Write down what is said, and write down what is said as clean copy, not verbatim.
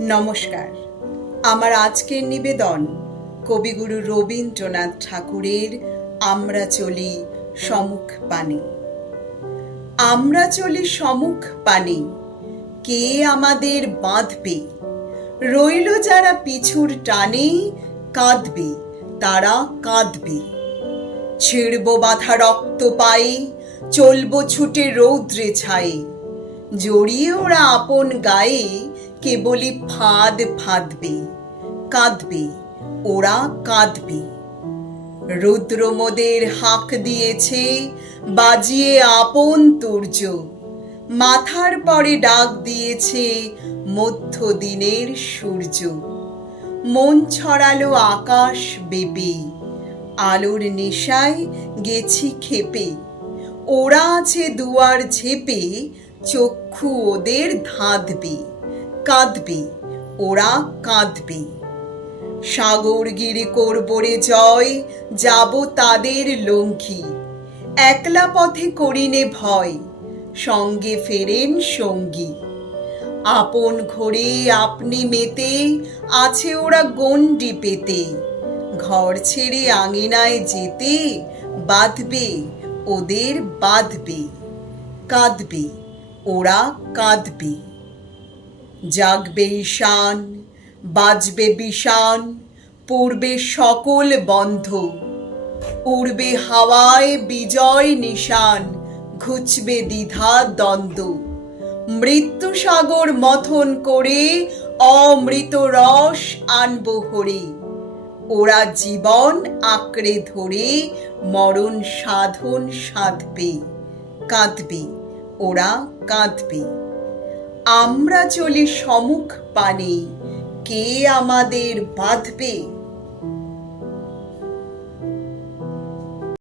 নমস্কার। আমার আজকের নিবেদন কবিগুরু রবীন্দ্রনাথ ঠাকুরের আমরা চলি সমুখ পানে। আমরা চলি সমুখ পানে, কে আমাদের বাঁধবে? রইল যারা পিছুর টানে, কাঁদবে তারা কাঁদবে। ছিড়ব বাঁধা রক্ত পায়ে, চলব ছুটে রৌদ্রে ছায়ে। জড়িয়ে ওরা আপন গায়ে, কেবলই ফাঁদ ফাঁদবে। কাঁদবে ওরা কাঁদবে। রুদ্রমদের হাঁক দিয়েছে, বাজিয়ে আপন তুর্য। মাথার পরে ডাক দিয়েছে মধ্যদিনের সূর্য। মন ছড়ালো আকাশ বেপে, আলোর নেশায় গেছি ক্ষেপে। ওরা আছে দুয়ার ঝেপে, চক্ষু ওদের ধাঁধবে। কাঁদবে ওরা কাঁদবে। সাগর গিরি করবরে জয়, যাব তাদের লঙ্ঘি। একলা পথে করিনে ভয়, সঙ্গে ফেরেন সঙ্গী। আপন ঘরে আপনি মেতে, আছে ওরা গণ্ডি পেতে। ঘর ছেড়ে আঙিনায় যেতে, বাঁধবে ওদের বাঁধবে। কাঁদবে ওরা কাঁদবে। জাগবে ঈশান, বাজবে বিষাণ, পূর্বে সকল বন্ধ। উড়বে হাওয়ায় বিজয় নিশান, ঘুচবে দ্বিধা দ্বন্দ্ব। মৃত্যু সাগর মথন করে, অমৃত রস আনব হরে। ওরা জীবন আঁকড়ে ধরে, মরণ সাধন সাধবে। কাঁদবে ওরা কাঁদবে। আমরা চলি সমুখ পানে, কে আমাদের বাঁধবে?